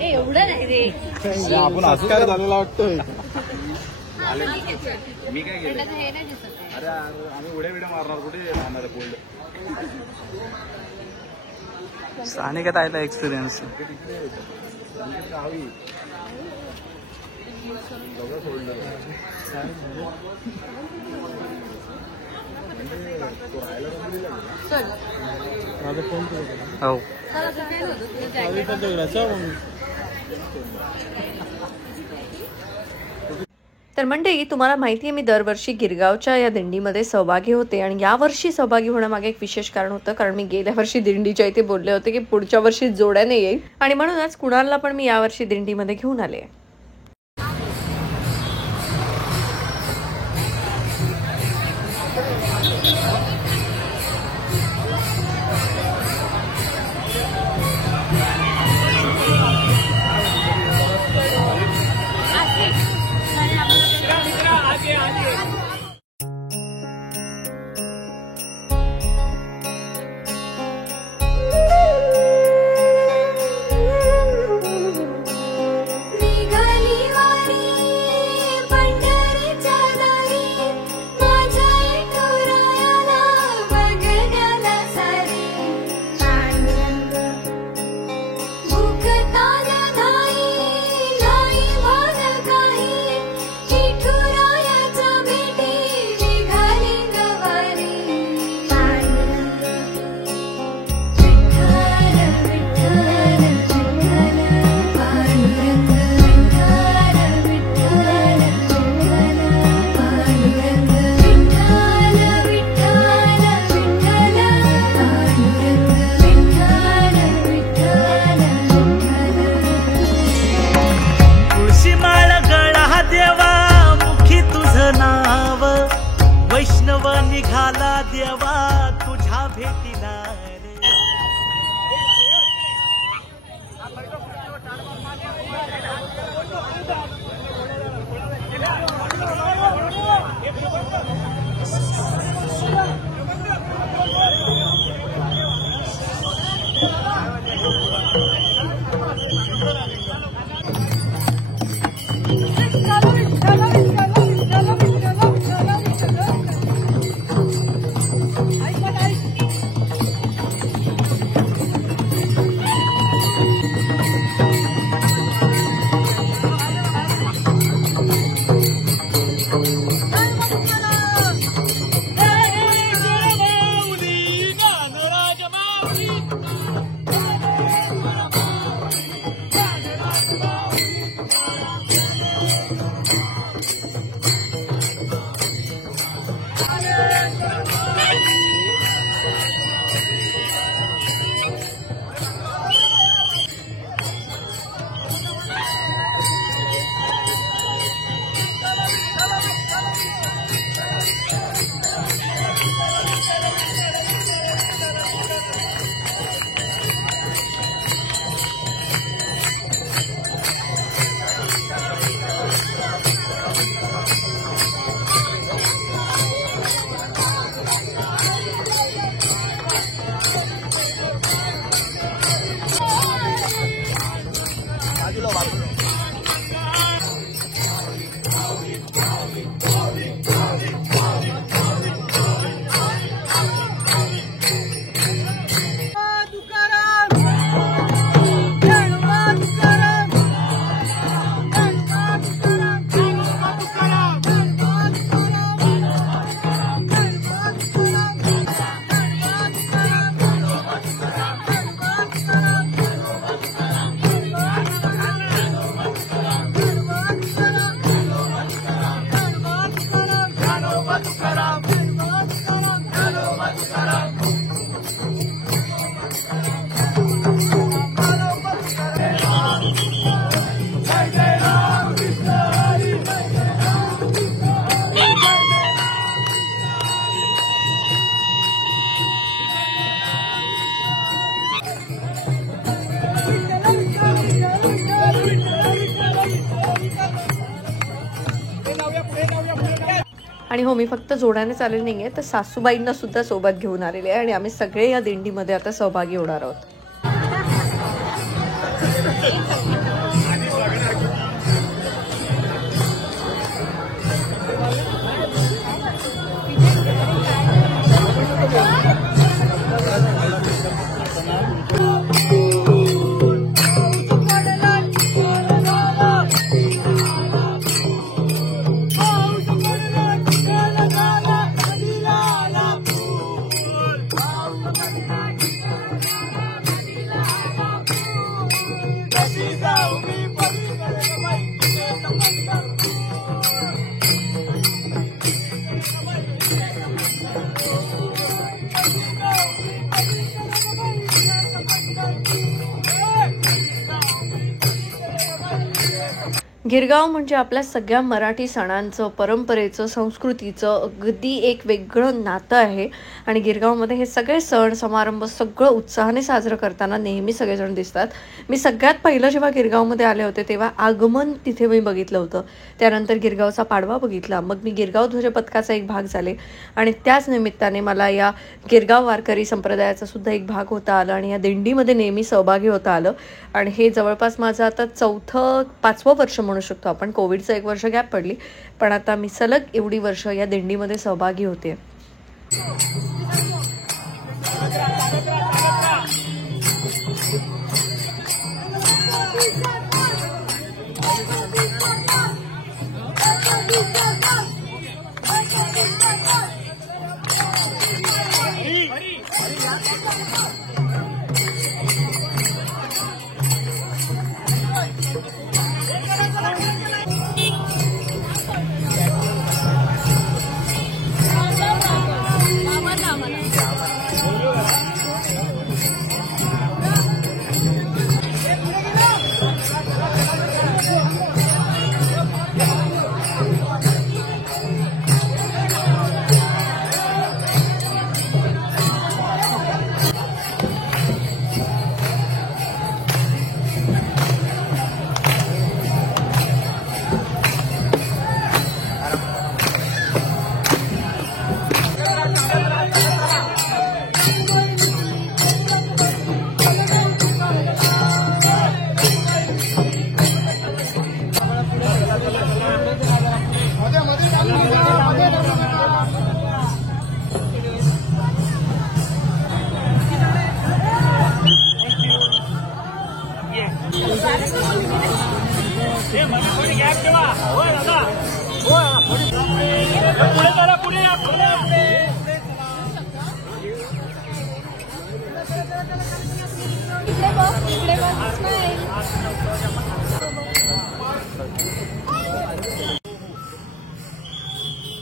एवढं नाही रे आपण असं काय झालेला वाटतोय. मी काय केलं अरे आम्ही उड्या बिड्या मारणार कुठे राहणार बोललो. सानिका ताईला एक्सपिरियन्स हो. तर मंडळी, तुम्हाला माहिती आहे मी दरवर्षी गिरगावच्या या दिंडीमध्ये सहभागी होते आणि यावर्षी सहभागी होण्यामागे एक विशेष कारण होतं, कारण मी गेल्या वर्षी दिंडीच्या इथे बोलले होते की पुढच्या वर्षी जोड्याने येईल आणि म्हणूनच कुणालला पण मी यावर्षी दिंडीमध्ये घेऊन आले. वैष्णव निघाला देवा तुझ्या भेटीला आणि हो, मी फक्त जोड्यानेच आलेले नाही आहे, तर सासूबाईंना सुद्धा सोबत घेऊन आलेले आहे आणि आम्ही सगळे या दिंडीमध्ये आता सहभागी होणार आहोत. गिरगाव म्हणजे आपल्या सगळ्या मराठी सणांचं, परंपरेचं, संस्कृतीचं अगदी एक वेगळं नातं आहे आणि गिरगावमध्ये हे सगळे सण समारंभ सगळं उत्साहाने साजरं करताना नेहमी सगळेजण दिसतात. मी सगळ्यात पहिलं जेव्हा गिरगावमध्ये आले होते तेव्हा आगमन तिथे मी बघितलं होतं. त्यानंतर गिरगावचा पाडवा बघितला. मग मी गिरगाव ध्वज पथकाचा एक भाग झाले आणि त्याच निमित्ताने मला या गिरगाव वारकरी संप्रदायाचा सुद्धा एक भाग होता आला आणि या दिंडीमध्ये नेहमी सहभागी होता आलं. आणि हे जवळपास माझं आता 4-5वं वर्ष म्हणू शकतो आपण. कोविडचं 1 वर्ष गॅप पडली, पण आता मी सलग एवढी वर्ष या दिंडीमध्ये सहभागी होते.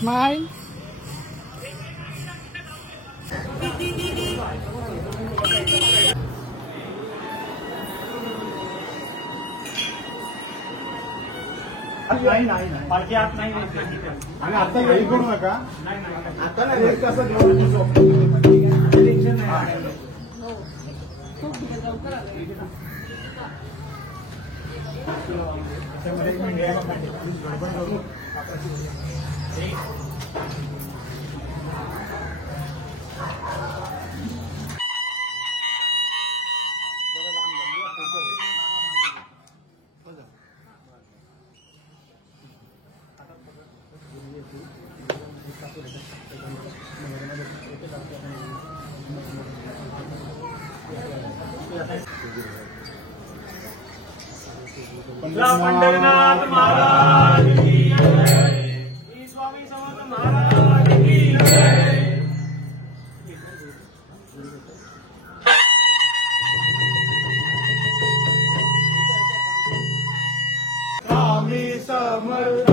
Smile. पालखी आत नाही आणि आता काही करू नका. आता नाही एक तासात पंढरनाथ महाराज की जय. स्वामी समर्थ महाराज की जय. स्वामी समर्थ.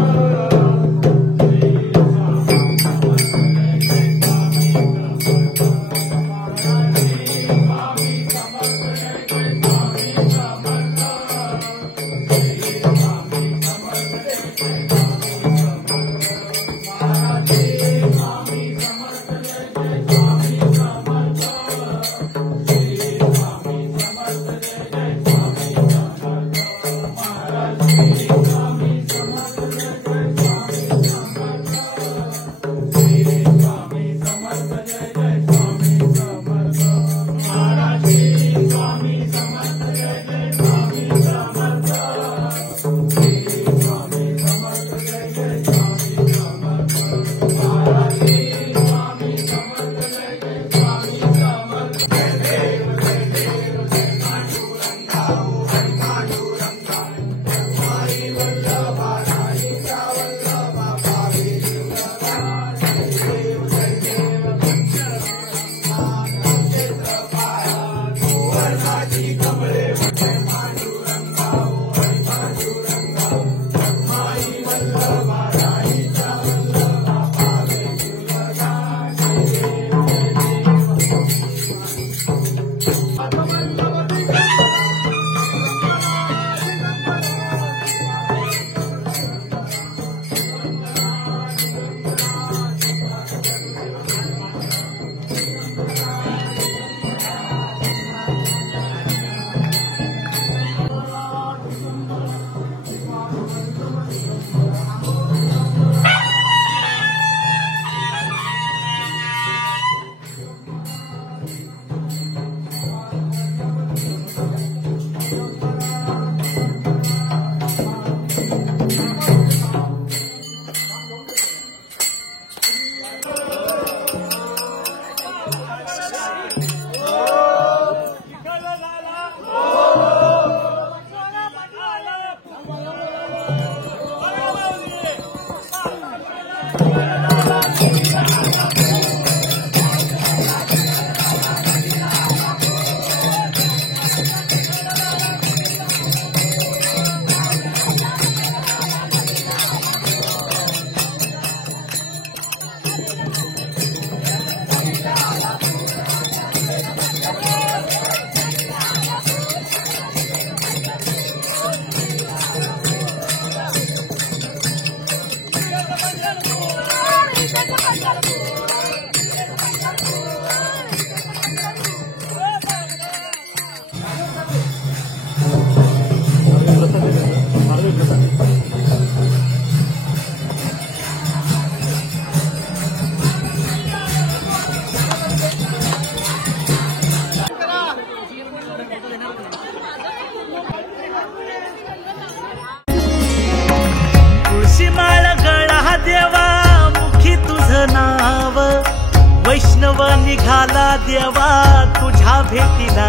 वैष्णव निघाला देवा तुझ्या भेटीला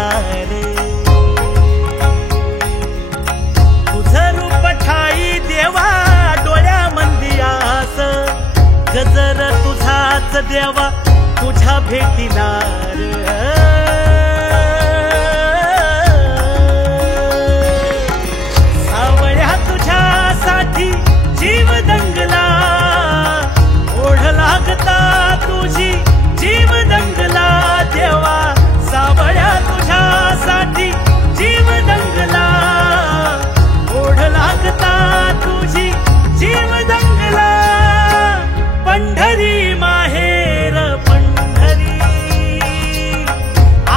रे, तुझं रूप ठाई देवा डोळ्या मंदियास, गजर तुझाच देवा तुझ्या भेटीला रे। सावळ्या तुझ्यासाठी जीव दंगला, ओढ लागता तुझी जीव दंगला देवा, सावळ्या तुझ्यासाठी जीव दंगला, ओढ लागता तुझी जीव दंगला। पंढरी माहेर पंढरी,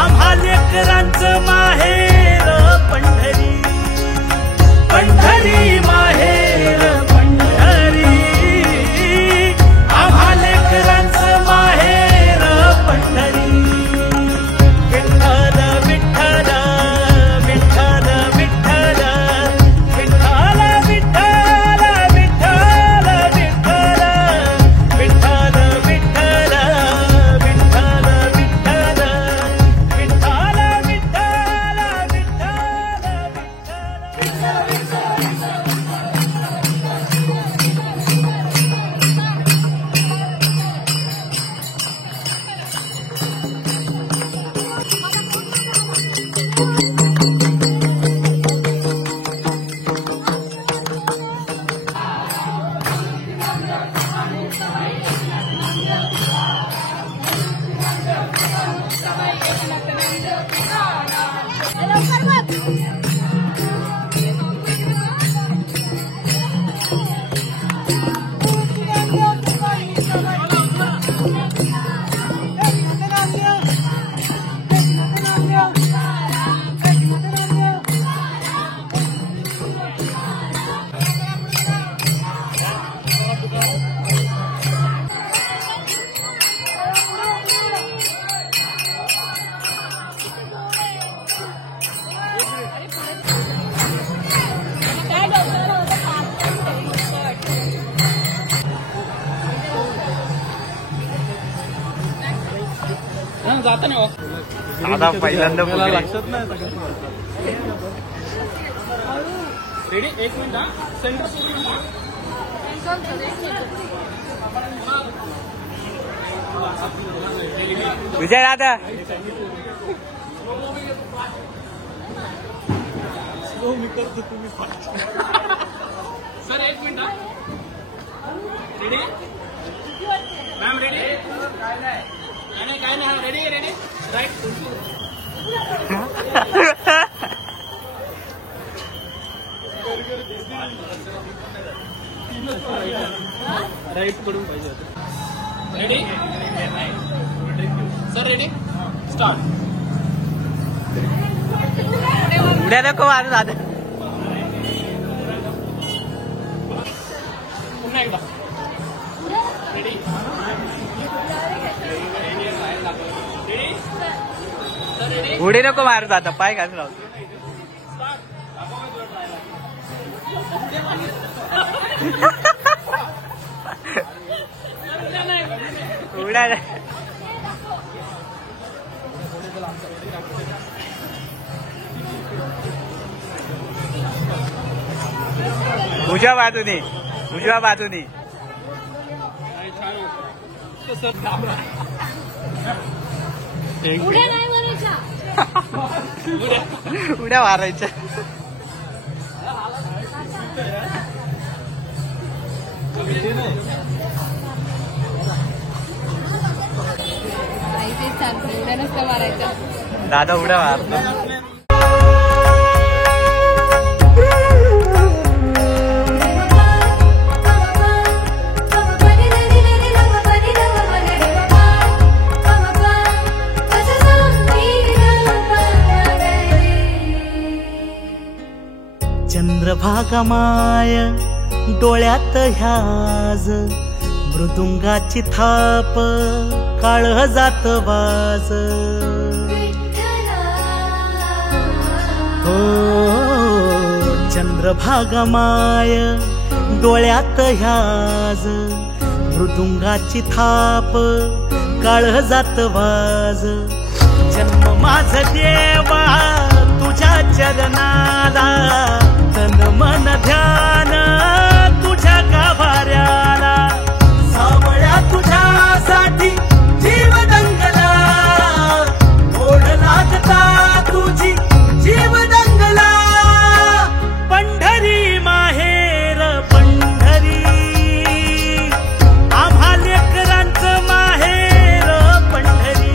आम्हा लेकरांचं माहेर पंढरी, पंढरी माहेर पंढरी, आम्हा लेकरांचं माहेर पंढरी। विठ्ठल विठ्ठल विठ्ठल विठ्ठल विठ्ठल विठ्ठल विठ्ठल विठ्ठल विठ्ठल विठ्ठल विठ्ठल आता पहिल्यांदा लक्षात नाही रेडी, एक मिनिट हा, सेंटर विजय दादा सर, एक मिनिट हा, रेडी मॅम, रेडी, काय नाही, रेडी रेडी, राईट राईट कडून पाहिजे, रेडी सर, रेडी स्टार्ट। उड्या नको माझं दादा, पुन्हा एकदा रेडी, उडी नको मारत आता, पाय घालून राहतो। उड्या उजव्या बाजूनी उजव्या बाजूनी उड्या नाही म्हणायच्या. उड्या मारायच्या. नाही तेच चालतं, उड्या नसतं मारायचं. दादा उड्या मारतो. चंद्रभागमाय डोळ्यात ह्याज मृदुंगाची थाप काळ जात वाज हो चंद्रभागमाय डोळ्यात ह्याज मृदुंगाची थाप काळ जात वाज जन्म माझ देवा तुझ्या चरणाला तन मन ध्यान तुझ्या गाभाऱ्याला सावळ्या तुझ्यासाठी जीव दंगला ओढ लागता तुझी जीव दंगला पंढरी माहेर पंढरी आम्हा लेकरांचं माहेर पंढरी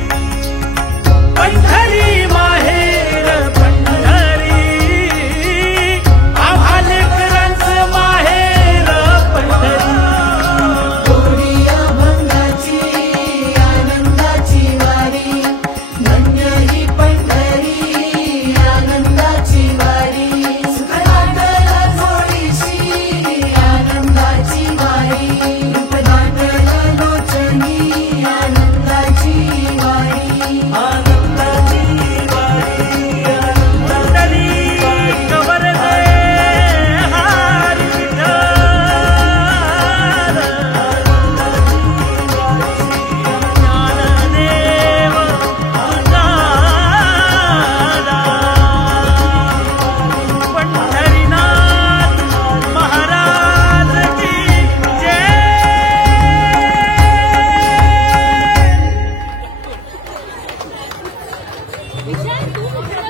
पंढरी माहेर पंढरी आम्हा लेकरांचं माहेर पंढरी गोरिया भंगाची आनंदाची वारी धन्य ही पंढरी आनंदाची वारी सुखदांडला थोडीशी आनंदाची वारी रूपदांडला लोचनी आनंदाची वारी आनंदाची वारी पंढरी कवर दे हारी विठ्ठल ज्ञानदेव पंढरीनाथ महाराज की जय. विशाल, तू कुठे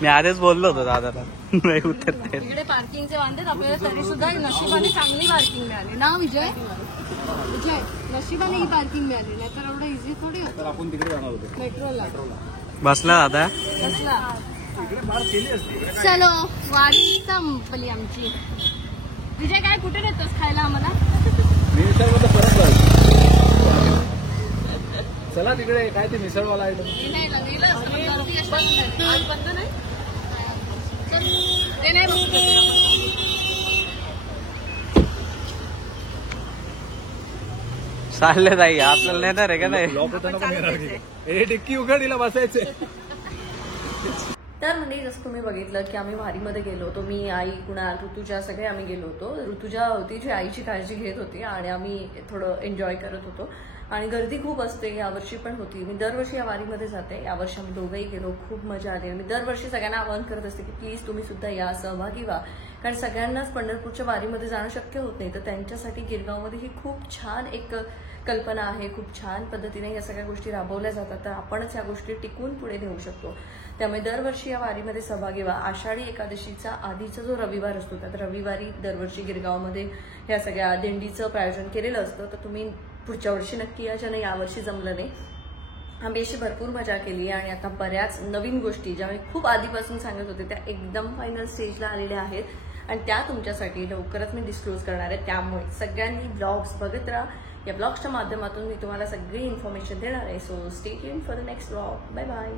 मी आधीच बोललो होतो दादाला नाही उतरते. इकडे पार्किंगचे वांदे आपल्याला तरी सुद्धा नशिबाने चांगली पार्किंग मिळाली ना विजय. विजय नशिबाने ही पार्किंग मिळाली नाही तर एवढं इझी थोडी होतं. आपण तिकडे जाणार होतो मेट्रोला बसला दादा. कसला चलो वारी संपली आमची. विजय काय कुठे नेतोस खायला आम्हाला. मिसळमध्ये परत जाऊ. चला तिकडे काय ते मिसळवाला आहे नाही लागलेलं असं पण गर्दी अशी नाही. आज बंद नाही चल, ते नाही बघू. चालले ताई आपल्याला नेणार आहे का नाही. लॉक होताना पण येणार की हे डिक्की उघडीला बसायचे. तर म्हणजे जसं तुम्ही बघितलं की आम्ही वारीमध्ये गेलो होतो. मी आई कुणाल ऋतुजा सगळे आम्ही गेलो होतो. ऋतुजा होती जी आईची काळजी घेत होती आणि आम्ही थोडं एन्जॉय करत होतो. आणि गर्दी खूप असते, यावर्षी पण होती. मी दरवर्षी या वारीमध्ये जाते. यावर्षी आम्ही दोघंही गेलो, खूप मजा आली. मी दरवर्षी सगळ्यांना आवाहन करत असते की प्लीज तुम्ही सुद्धा या, सहभागी व्हा. कारण सगळ्यांनाच पंढरपूरच्या वारीमध्ये जाणं शक्य होत नाही. तर त्यांच्यासाठी गिरगावमध्ये ही खूप छान एक कल्पना आहे. खूप छान पद्धतीने या सगळ्या गोष्टी राबवल्या जातात. तर आपणच या गोष्टी टिकवून पुढे नेऊ शकतो. त्यामुळे दरवर्षी या वारीमध्ये सहभागी व्हा. आषाढी एकादशीचा आधीचा जो रविवार असतो त्यात रविवारी दरवर्षी गिरगावमध्ये या सगळ्या दिंडीचं प्रायोजन केलेलं असतं. तर तुम्ही पुढच्या वर्षी नक्की या, ज्याने यावर्षी जमलं नाही. आम्ही अशी भरपूर मजा केली आणि आता बऱ्याच नवीन गोष्टी ज्या मी खूप आधीपासून सांगत होते त्या एकदम फायनल स्टेजला आलेल्या आहेत आणि त्या तुमच्यासाठी लवकरच मी डिस्क्लोज करणार आहे. त्यामुळे सगळ्यांनी ब्लॉग्स बघत राहा. या ब्लॉग्सच्या माध्यमातून मी तुम्हाला सगळी इन्फॉर्मेशन देणार आहे. So stay tuned for the next blog. Bye bye.